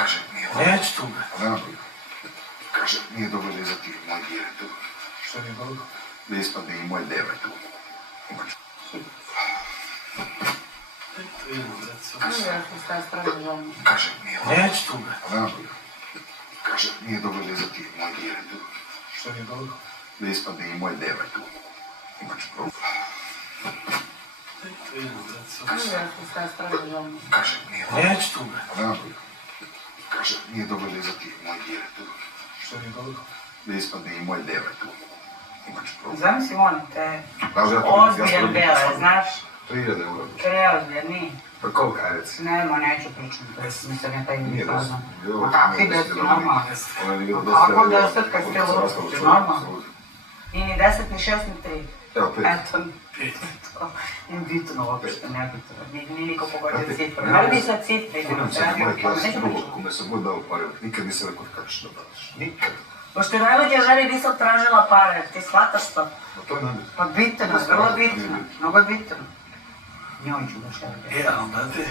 Kaže, nije dobro. Neću tuga. Kaže, nije dobro da izati moj dijete tu. Što nije dobro? Da ispadne i moj deve tu. Kaže, nije dobro. Neću tuga. Kaže, nije dobro da izati moj dijete tu. Što nije dobro? Da ispadne i moj deve tu. Imaću problem. Kaže, nije dobro. Neću tuga. Kaže, nije dobro da izati moj dijete tu. Što nije dobro? Da ispadne i moj deve tu. Imaću problem. Zamisli molim te, ozbiljan bele, znaš? 3000 eura. Preozbiljni. Pa koliko je reci? Neću pričati, to je smislen, ja taj Nije nije dosta. fazan. A kakvi deset, normalno. Ona je vidjela A dosta. kako 10 kad ste uopće, normalno? Ni 10, ni 6, ni 3. Evo, 5. Eto, nije bitno uopšte, nebitno. Nije niko pogodio cifru. Da li bi sad cifre? Kome sam god dao pare, nikad nisam rekao kako ćeš da dadaš. Nikad. Pošto je najbolje ženi nisam tražila pare, ti shvataš to? No to je namjer. Pa bitno, vrlo bitno, mnogo je bitno. Njoj ću da što je. A onda te...